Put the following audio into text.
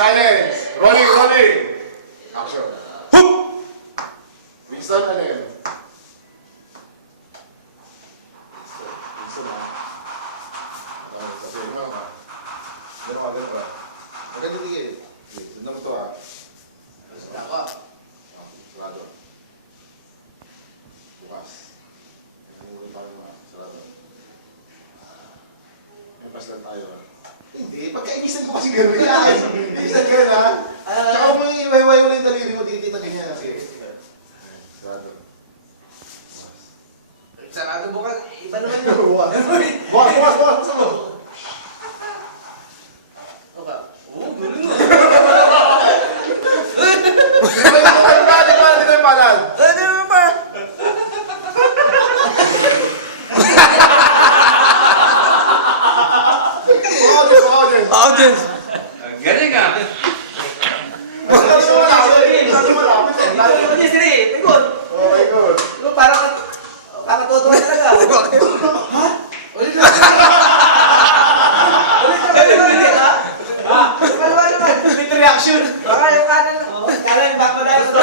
silence. Rolling. Action. Hoop! Winston, ano yun? Winston, ha? Sabihin mo, ha? Gano'n ka. Maganda tigil. Sundan mo to, ha? Ako. Sarado. Bukas. Tingnan tayo mga sarado. May pas lang tayo, ha? Hindi, pagkaigisan ko kasi gano'n. Igisan ka na. Tsaka kung may iwayway mo na yung daliri mo, titita ganyan. Sige. Sarado. Sarado bukas. Iba naman yun. Bukas. Saan mo? Okay. Oo, gulo na. Di ko yung panal. Ano ba? Audience. Galing ah. Okay, good. Parang tutuwa talaga. Ha? Ulit lang. Ulit ha? Lumalwa naman. With reaction. Baka yung kanan. Kanan, baka dahil sa